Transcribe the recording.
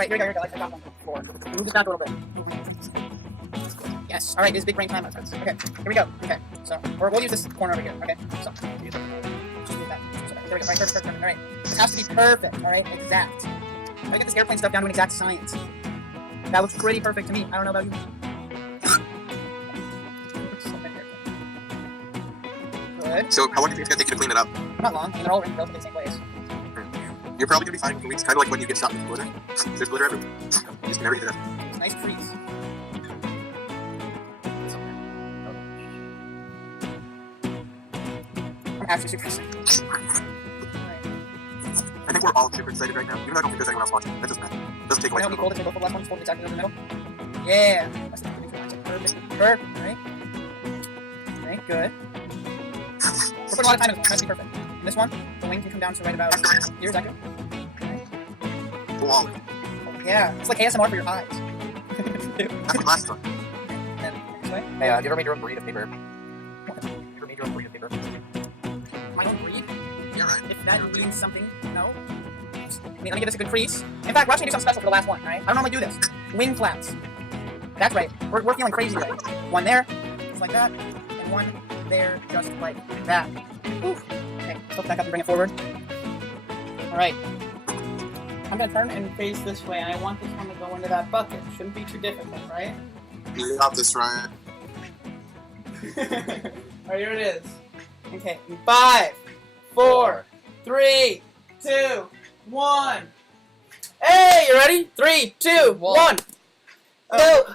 Alright, here we go. I got 1, 4. Move it back a little bit. Yes. Alright, this is big brain time. Okay, here we go. Okay, so, or we'll use this corner over here. Okay, so, just move that. There we go. Alright, perfect. Alright, this has to be perfect. Alright, exact. I get this airplane stuff down to an exact science. That looks pretty perfect to me. I don't know about you. Good. So, how long do you think it's gonna take you to clean it up? Not long. I mean, they're all in relatively the same place. You're probably gonna be fine for weeks, kind of like when you get shot with glitter. There's glitter everywhere. You just can never get it up. Nice trees. I'm actually super excited. I think we're all super excited right now, even though I don't think there's anyone else watching. That doesn't matter. It doesn't take away from the Hold it, the last one, hold it exactly over the middle. Yeah. That's perfect. Perfect. Right? Okay, good. We're putting a lot of time in this one. That's perfect. And this one, the wing can come down to right about here. Is that good? Flawless. Yeah. It's like ASMR for your eyes. That's what last time. And this way. Hey, do you ever made your own breed of paper? What? You ever made your own breed of paper? My own breed? Yeah, right. If that means something, no. Let me give this a good crease. In fact, we're actually gonna do something special for the last one, alright? I don't normally do this. Wing flaps. That's right. We're feeling crazy today. One there, just like that, and one there, just like that. Oof. Okay, flip back up and bring it forward. Alright. I'm gonna turn and face this way, and I want this one to go into that bucket. Shouldn't be too difficult, right? You got this, Ryan. Alright, here it is. Okay, 5, 4, 3, 2, 1. Hey, you ready? 3, 2, 1. Oh.